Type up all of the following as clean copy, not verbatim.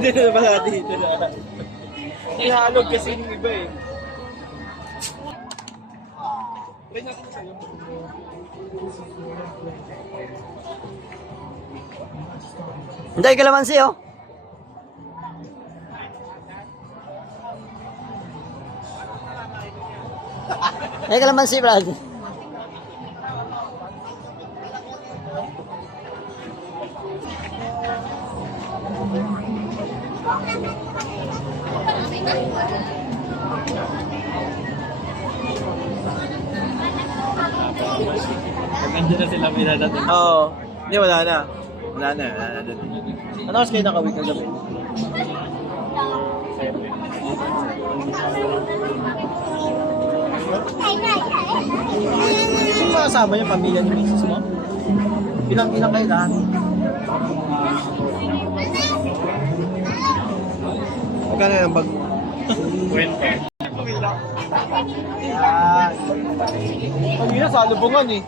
Hindi na pala dito na. Ihalog kasi yung iba eh. Try natin sa'yo. Hindi, kalamansi oh. Ay, kalamansi, Brad. Nandiyan na sila pinadating. Oo. Hindi, wala na. Wala na. Ano mas kayo nakawig na gabi? Sino makasama yung pamilya ni Mrs. mo? Ilang kayo lahat? Magkano yung bag mo? 20. Pamilya sa alubungan eh.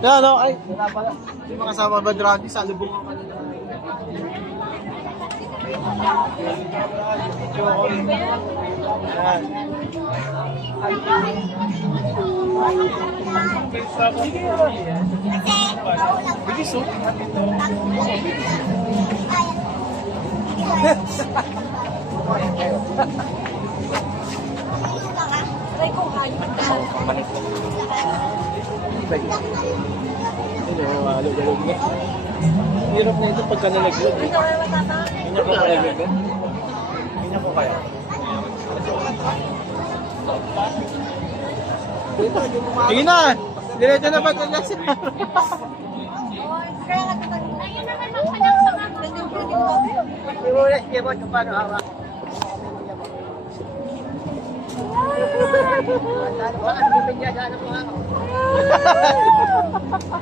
Yan, no? Ay, wala pala. Yung mga kasama ba dragi sa alubungan ka nila. Bilis oh. Try ko kayo. Halo-galog na. Hirap na ito pagka nalaglag. Ganyan ko kaya gagawin. Ganyan ko kaya. Sige na! Diretso na ba ito na siya? Ayun naman magpanang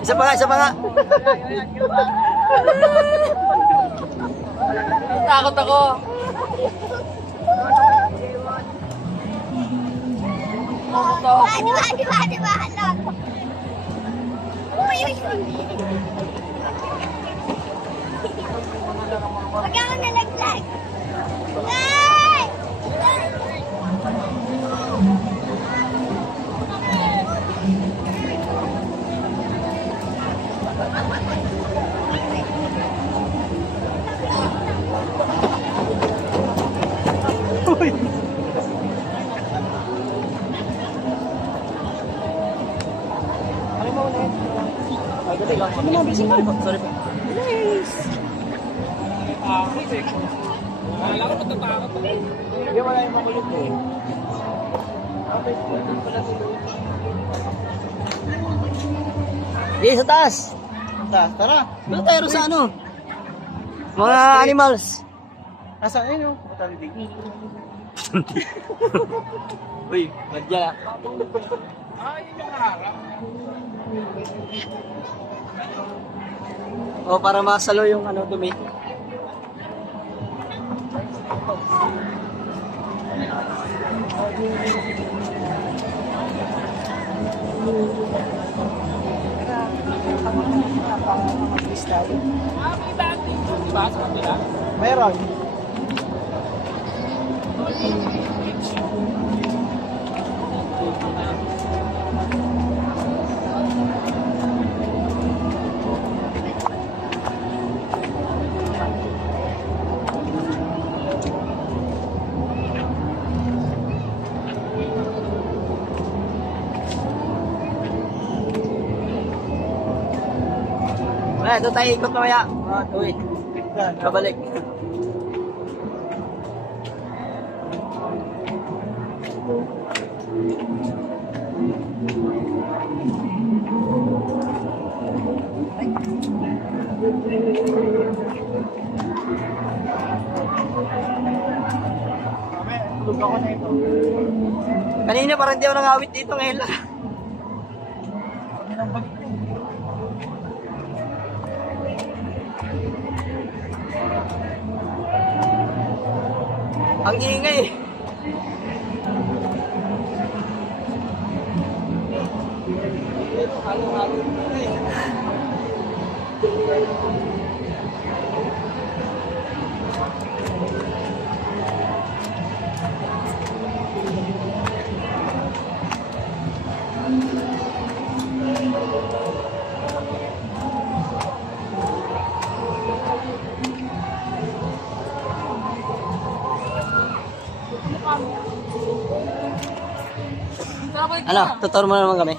sa mga. Isa pa nga. Takot ako. Huwag ako nalaglag. Sorry po. Nice! Wala ko matatakot eh. Hindi wala yung makulog eh. Di, sa taas. Tara! Doon tayo sa ano? Mga animals. Nasaan yun yung? Matalidig. Uy, madya. Yun yung harap. O, para masalo yung ano, dumi. May dating. Diba sa kapila? Meron. Doon tayo ikot mamaya. Uy, kabalik. Tulog ako na ito. Kanina parang hindi ako nangawit dito ngayon lang. Ang ingay eh. Ano, tuturo mo naman kami.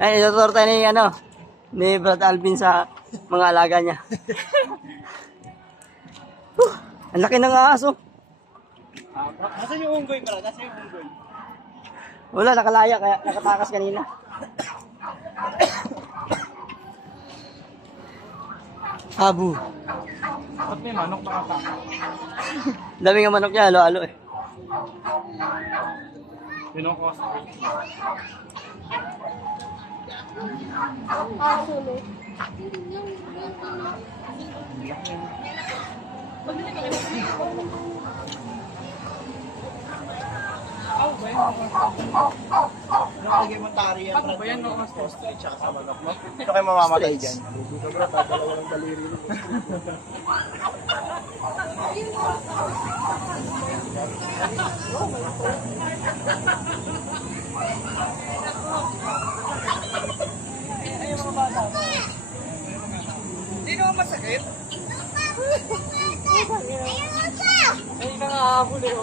Ay, tuturo tayo ni, ni Brad Alvin sa mga alaga niya. Ang laki ng aso. Nasaan yung unggoy, bro? Nasaan yung unggoy? Wala, nakalaya, kaya nakatakas kanina. Abu. Ba't may manok nakataka? Dami nga manok niya, halo-halo eh. Binukos. Nakagay mo tari yan. Ano ba yan? Ostrich tsaka sa manok mo? Ito kayo mamamatay dyan. Sobra, tatalawa ng daliri. Hindi naman masakit. Ay, nangahabol eh.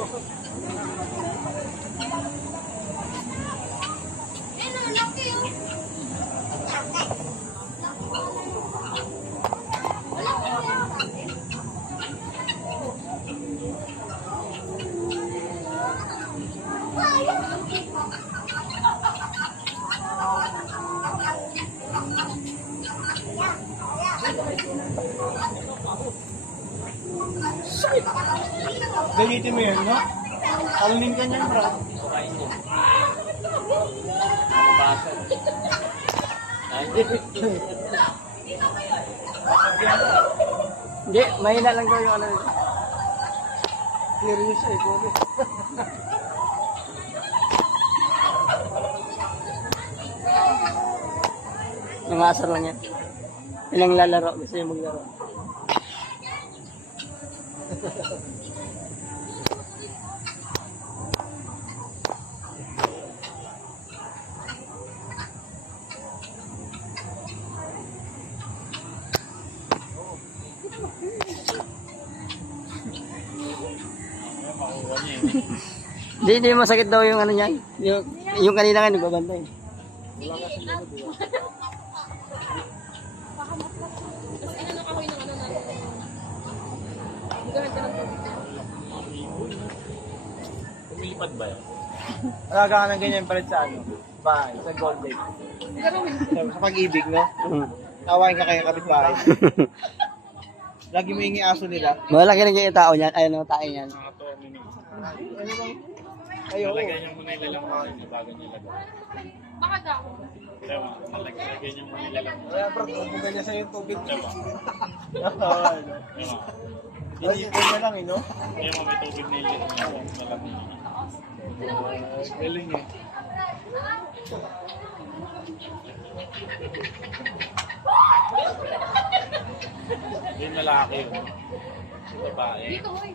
Galitin mo yan, no? Alunin ka niyan, bro. Hindi, mahina lang daw yung ano. Clear siya, eh. Nangasar lang yan. Ilang lalaro, gusto yung maglaro. Hindi masakit daw yung ano niya. Yung kanina nga nagbabantay. Lumilipad ba yan? Alaga ka ng ganyan palit sa ano? Bahay, sa Gold Lake. Sa pag-ibig, no? Tawain ka kayo kapitbahay. Lagi mo yung aso nila. Malaki rin yung tao niyan. Ayun, tayo niyan. Mga to, ayaw. Lalagyan niyo muna ilalang bago niyo ilagay. Bakit ako? Diba? Lalagyan niyo muna ilalang. Kaya bro, bubugan niya sa'yo yung tubig. Diba? Inipon niya lang, no? Kaya may tubig na ilalang. Galing eh. Yung lalaki yun. Yung babae. Dito, hoy.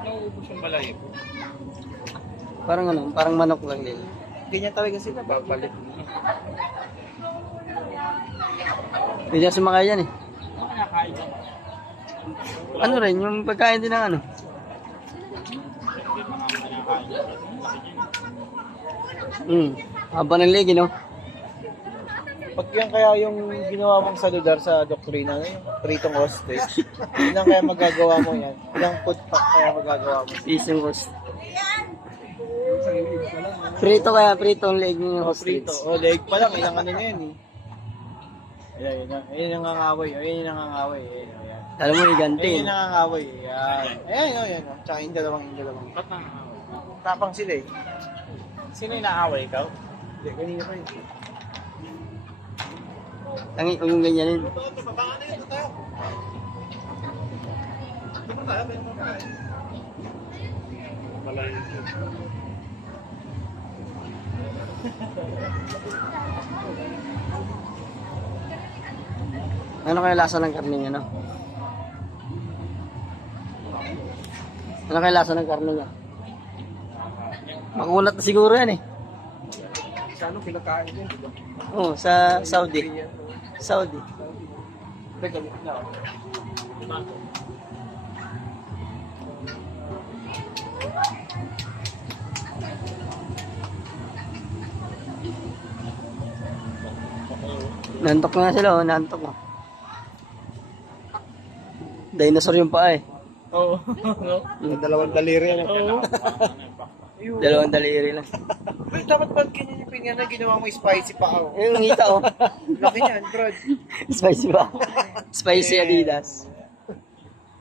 Nauubos yung balahibo. Parang ano, parang manok lang din. Ganyan talaga sila, babalik. Hindi niya sumakay yan eh. Ano kinakain mo? Ano rin, yung pagkain din ng ano. Hindi mga kinakain. Haba ng legi, no? Pag yan kaya yung ginawa mong saludar sa doktrina, ano yung pritong ostrich, ilang kaya magagawa mo yan? Ilang foot pack kaya magagawa mo? Pisong host. Prito kaya, pritong leg ng ostrich. Prito. O, leg pa lang, ilang ano na yan eh. Ayan yung nangangaway. Ayan yung nangangaway. Ayan. Alam mo, Ayan iganti. yung nangangaway. Ayan. Ayan. Tsaka yung dalawang. Ba't nangangaway? Tapang sila eh. Sino yung naaway, ikaw? Hindi, kanina pa yun. Tangi, yung ganyanin. Wala yun. Ano kaya lasa ng karne niya, no? Ano kaya lasa ng karne niya? Makulat na siguro yan eh. Sa ano, pinakain yun, di ba? Oo, sa Saudi. Saudi. Teka, na. Nantok na sila, oh. Nantok, oh. Dinosaur yung paa eh. Oo. Yung Dalawang daliri yan. Oo. dalawang daliri lang. Pero dapat ba ganyan yung pinya na ginawa mo spicy pa ako? Yung ngita, oh. Laki niyan, Brad. Spicy ba? Spicy Adidas.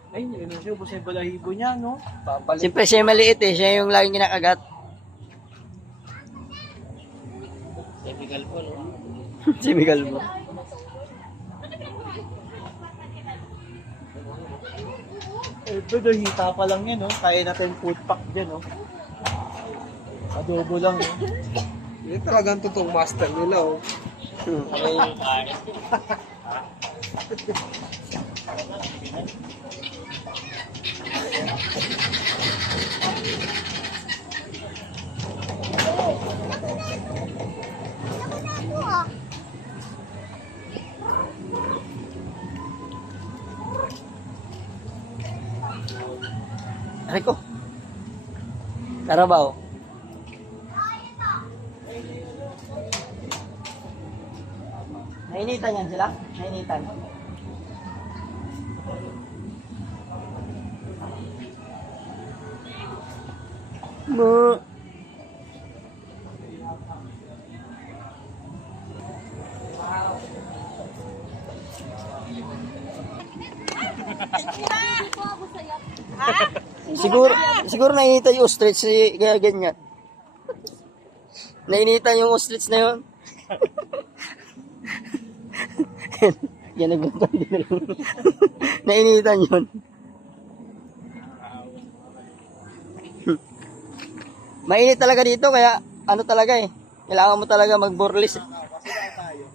Ay, yun siya, ubos na yung balahibo niya, no? Siyempre siya yung maliit eh. Siya yung laging kinakagat. Typical po, no? Si Miguel mo. Eh, pero hita pa lang yan, no? Kaya natin food pack dyan, no? Adobo lang, no? Yun talagang totoong master nila, oh. Ay ko. Carabao. Nainitan yan sila? Nainitan. Mo. Siguro nainitan yung ostrich kaya ganyan. Nainitan yung ostrich na yun. Yan nagbuntan din lang. Nainitan yun. Mainit talaga dito kaya ano talaga eh. Kailangan mo talaga magburlis.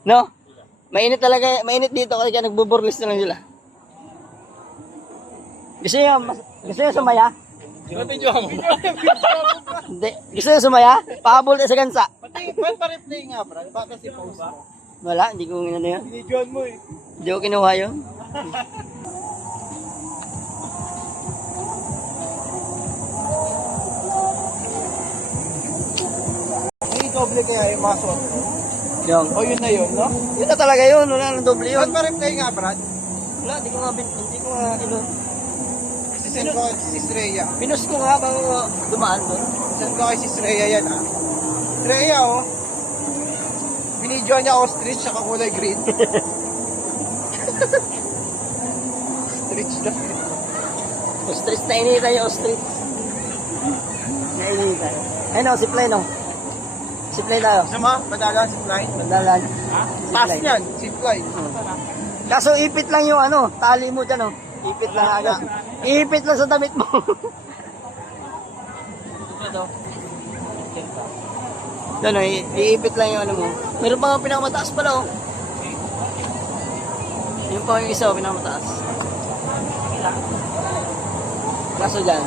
No? Mainit talaga, mainit dito kaya nagbuburlis na lang sila. Gusto niyo sumaya? Video mo. Hindi. Gusto niyo sumaya? Pahabol tayo sa gansa. Ba't pa-replay nga, Brad? Bakit si post mo? Wala, hindi ko ano yun. Binidyoan mo eh. Hindi ko kinuha yun. May doble kaya yung mga suot mo? Yung. O yun na yun, no? Yun na talaga yun. Wala nang doble yun. Ba't pa-replay nga, Brad? Wala, hindi ko nga ino. Sisend ko kay Sis Rhea. Pinus ko nga bago dumaan doon. Send ko kay Sis Rhea yan, ah. Rhea, oh. Binidyoan niya ostrich sa kulay green. Ostrich na. Ostrich na inita yung ostrich. Nainita. Ayun o, zipline o. Zipline tayo. Sama, madalan si Fly. Bandalan. Taas niyan, si Fly. Kaso ipit lang yung ano, tali mo dyan o. Ipit lang agad. Ipit lang sa damit mo. Doon o, iipit lang yung ano mo. Meron pa nga pinakamataas pala o. Yung pa yung isa o, pinakamataas. Kaso dyan,